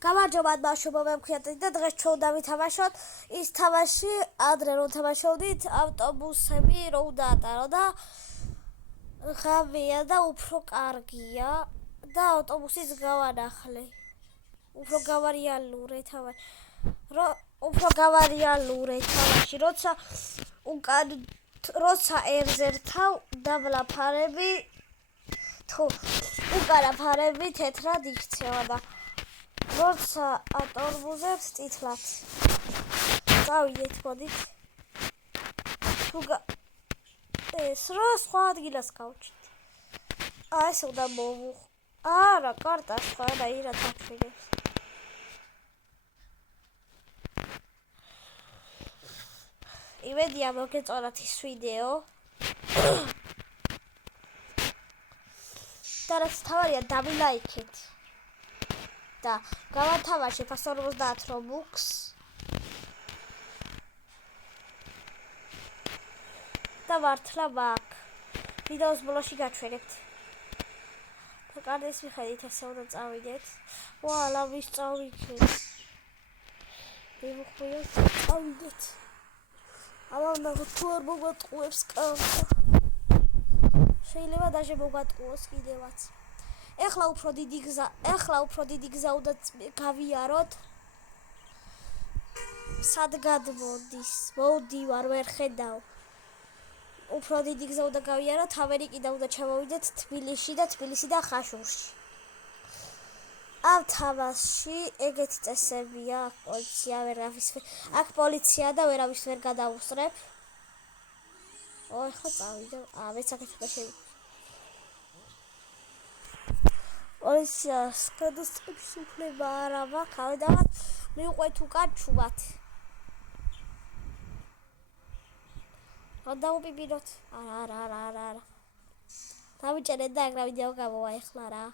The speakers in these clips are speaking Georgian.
გამარჯობა ბავშვებო, მე მქვია და დღეს ჩვენ უნდა ვითამაშოთ ის თამაში, ადრე რომ თამაშობდით, ავტობუსები რო უნდა ატარო და ღამეა და უფრო კარგია და ავტობუსის გავანახლე. უფრო გავარიალურე თამაში, როცა ერზერთავ დაბლაფარები თუ უკანა ფარები თეთრად იქცევა და როცა ატორმუზებს წითლად. წავიდეთ, მოდით. ეს რა სხვა ადგილას გავჩით. ეს უნდა მოვუ. არა, კარტა სხვა და ირა თამშიგებს. იმედია მოგეწონათ ის ვიდეო. და რაც თავარია დამილაიქეთ. და გავათამაშე 150 Robux. და მართლა მაგ ვიდეოს ბოლოში გაჩვენებთ. და კარდის მიხედით ესე უნდა წავიდეთ. ვალა ვის წავიქეთ. მივხვიოთ წავიდეთ. აბა უნდა თუ არ მოგატყუებს კარტა. შეიძლება დაჟე მოგატყუოს კიდევაც. ეხლა უფრო დიდი გზა უნდა გავიაროთ. სად გადმოდის? მოვდივარ, ვერ ხედავ. უფრო დიდი გზა უნდა გავიაროთ, ამერიკიდან უნდა ჩამოვიდეთ თბილისში და თბილისიდან ხაშურში. ამ თამაში ეგეთი წესებია, აქ პოლიცია და ვერავის ვერ გადაუსწრებ. ეხლა წავიდა. მეც აქეთ შედი. პოლიციას გადასწრების უფლება არ აქვს, ავედავად მივყვეთ უკან ჩუბად. დავუპიპიროთ. არა. დავიჭერეთ და ეგ რა ვიდეო გამოვა ეხლა რა.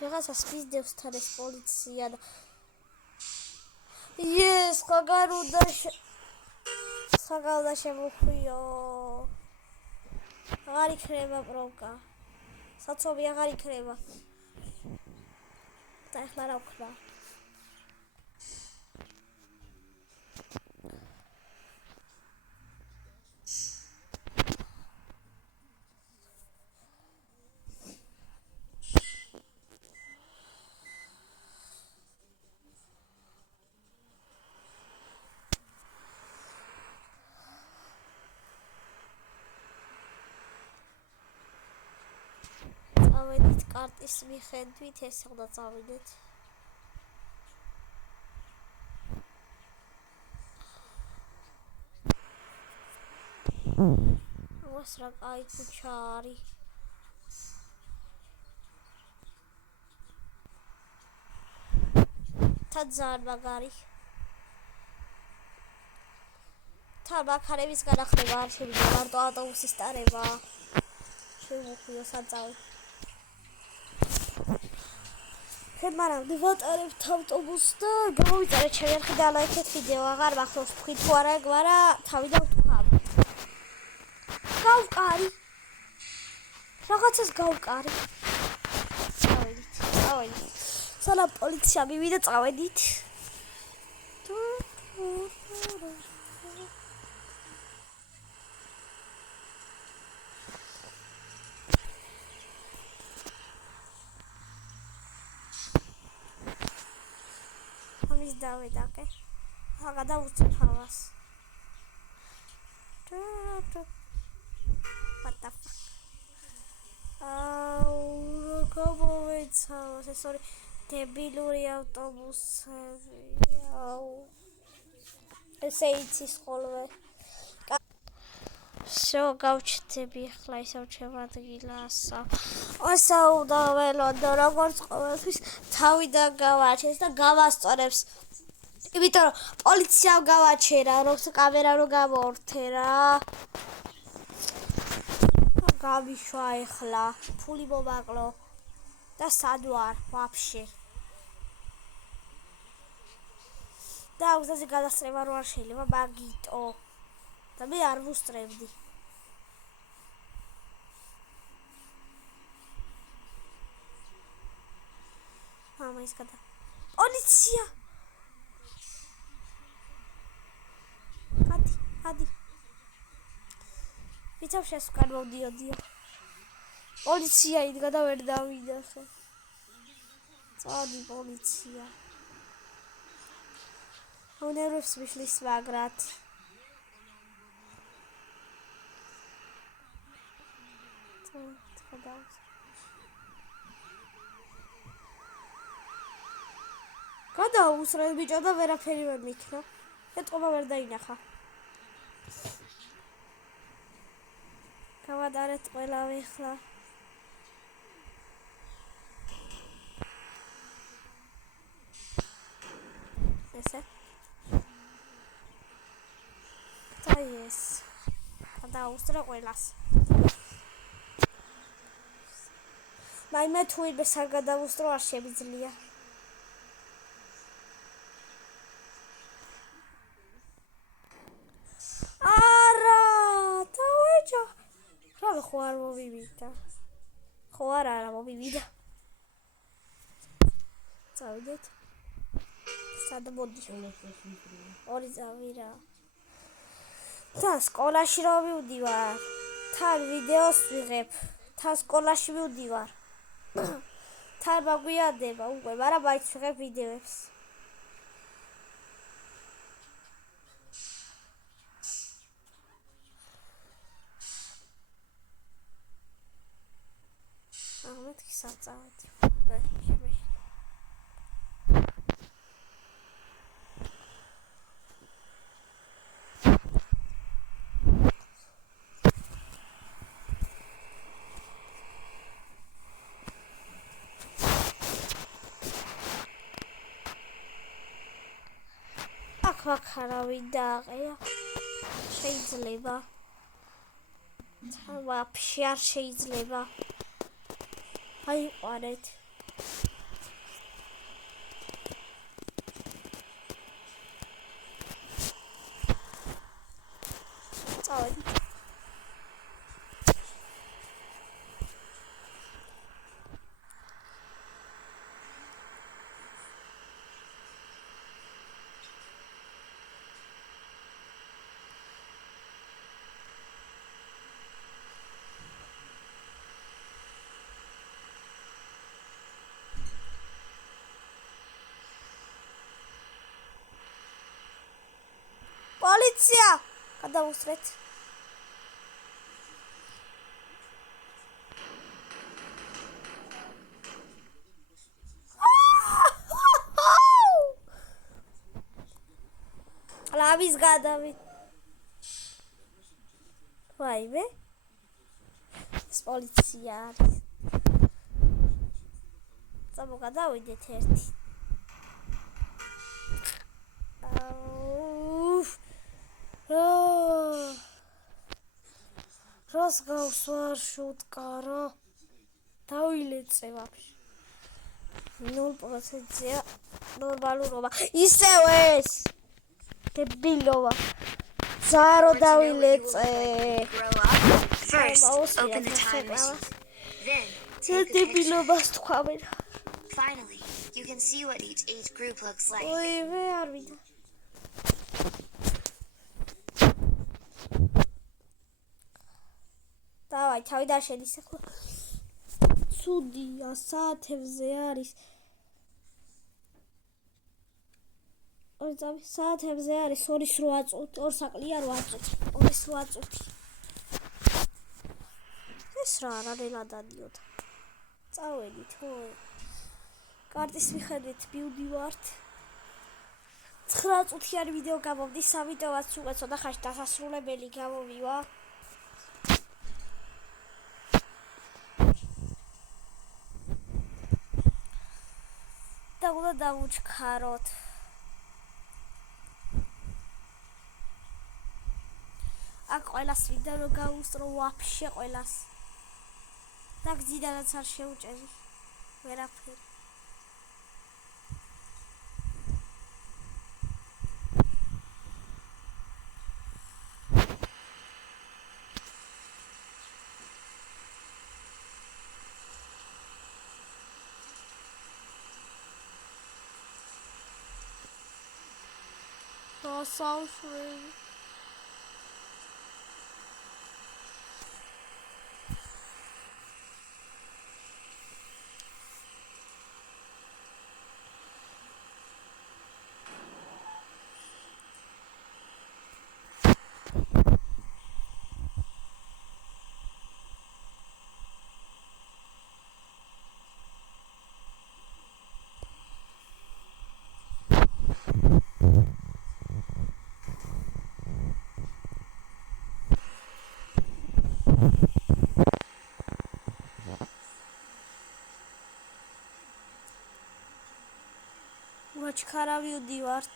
რაღაცას მისდევს თან ეს პოლიცია და სხვაგან უნდა შემოხვიო. აღარ იქნება პროვკა. საცობი აღარ იქნება. და ეხლა რა ვქნა? წავედით კარტის მიხედვით, ესე უნდა წავიდეთ. ოს რა კაი ქუჩა არის. ძალიან მაგარი. ბაქარების განახლება არ შევიდა, მარტო ავტობუსის ტარება. შევუხვიო საწავი. მაგრამ ვატარებთ ავტობუსს და გამოვიწერეთ ჩემი არხი და ლაიქეთ ვიდეო. აღარ მახსოვს თქვი თუ არა, მაგრამ თავიდან ვთქვამ. გავკარი. რაღაცას გავკარი. წავედით. სანამ პოლიცია მივიდა წავედით. ამის დავედაკე. აღა დავუწევ ჰავას. What the fuck? გამოვეცავ, ეს ორი დებილური ავტობუსები. ესე იცის ხოლმე. გავჩნდები ახლა ისევ ჩემ ადგილასა. უნდა ველოდო, როგორც ყოველთვის თავიდან გავარჩეს და გავასწორებს იმიტომ რომ პოლიციამ გავაჩერა, რომ კამერა რო გამორთე რა. გავიშვა ეხლა, ფული მომაკლო და სად ვარ ვაფშე. და უზაზე გადასწრება რო არ შეიძლება მაგიტო. და მე არ ვუსწრებდი. მამა ის გადა. პოლიცია. ადი. ვიცავ შესკარ მოვდიოდიო. პოლიცია იდგა და ვერ დავიდა ხე. წადი პოლიცია. უნერებს მიშლის მაგრად. გადაუსრელ ბიჭო და ვერაფერი ვერ მიქნა. ეტყობა ვერ დაინახა. გავადარეთ ყველავე ახლა. ესე. წაიეს. გადაუსრე ყველას. მაიმე თუ იმეს არ გადავუსტრო არ შემიძლია. ხო არ მოვივიდა. ხო არა მოვივიდა. წავიდეთ. სად მოდი? ორი წავი რა. თან სკოლაში რომ მივდივარ. თან ვიდეოს ვიღებ. თან სკოლაში მივდივარ. თან მაგვიანდება უკვე, მაგრამ მაინც ვიღებ ვიდეოებს. მეთქი საწავედი. აქარავი დააყია. შეიძლება. ვაფშე არ შეიძლება. აი ყარეთ. წავედი. პოლიცია! გადავუსწრეთ. ლავის გადავი. ვაიმე. ეს პოლიცია არის. წამოგადავიდეთ ერთი. რას გავსვარ შუტკარა დავილეწე ვაფშე 0%-ია ნორმალურობა ისევ ეს დებილობა ზარო დავილეწე First, open the time machine. Then, take the picture. Finally, you can see what each age group looks like. ой ვე არ ვიდა დავაი თავი დაშედის ახლა ცუდია საათებზე არის ორი წამი საათებზე არის 2:08 წუთი 2 საკლია 8 წუთი 2:08 წუთი ეს რა რანელა დადიოდა წავედით ხო კარტის მიხედვით მივდივართ 9 წუთიანი ვიდეო გამოვდის 3 თვეაც უყეცო და ხაშ დასასრულებელი გამოვივა და უნდა დავუჩქაროთ აქ ყველას ვიდა რომ გაუსწრო ვაფშე ყველას. და გძიდანაც არ შეუჭერი. ვერაფერი. Sorry. Uğraçkara vart.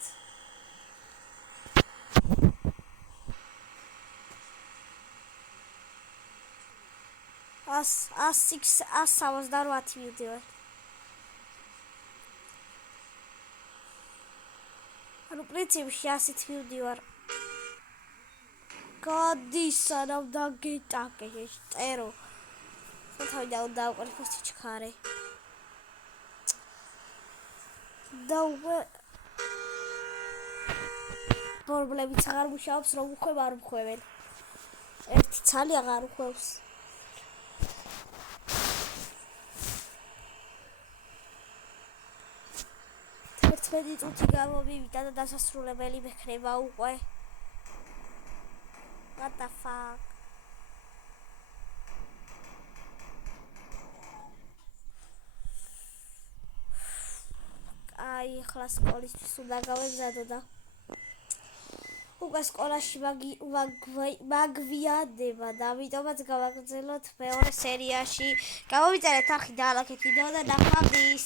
As savazdaru atvidi var. Anu principში ასეთ ვიუდი ვარ. გადის სანამ დაგეტაკე წერო. სათავიდან დავყრიფოს ჩქარე. დაუვე პრობლემით აღარ მუშაობს რომ უხვევ არ მხვევენ. ერთი ცალი აღარ უხვევს. თერთმეტი წუთი გამომივიდა და დასასრულებელი მექნება უკვე. What the fuck? აი, ახლა სკოლისთვის უნდა გავეგზადო და უკვე სკოლაში მაგვიანდება და ამიტომაც გავაგრძელოთ მეორე სერიაში. გამოვიწერეთ არხი და ალაგეთ ვიდეო და ნახვამდის.